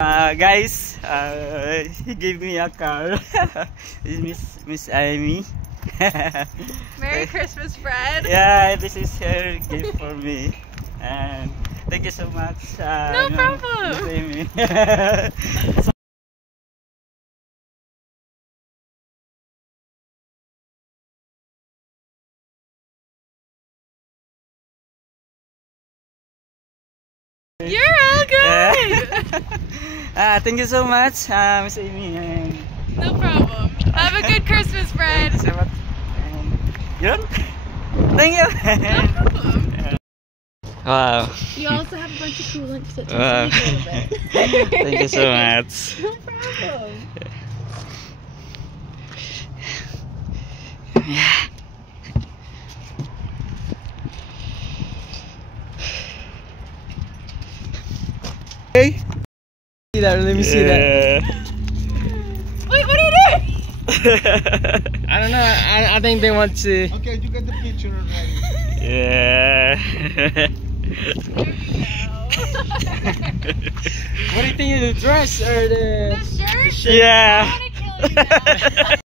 Guys, he gave me a car. This is Miss Amy. Merry Christmas, Fred. Yeah, this is her gift for me, and thank you so much. No problem. Miss Amy. You're all good. Thank you so much, Miss Amy. And No problem. Have a good Christmas, Fred. thank you so much. Yun? Thank you. No problem. Wow. You also have a bunch of coolant to take Wow. a little bit. Thank you so much. No problem. Hey. See that? Let me see that. Wait, what are you doing? I don't know. I think they want to. Okay, you got the picture already. Yeah. What do you think of the dress or the? The shirt? Yeah. I want to kill you now.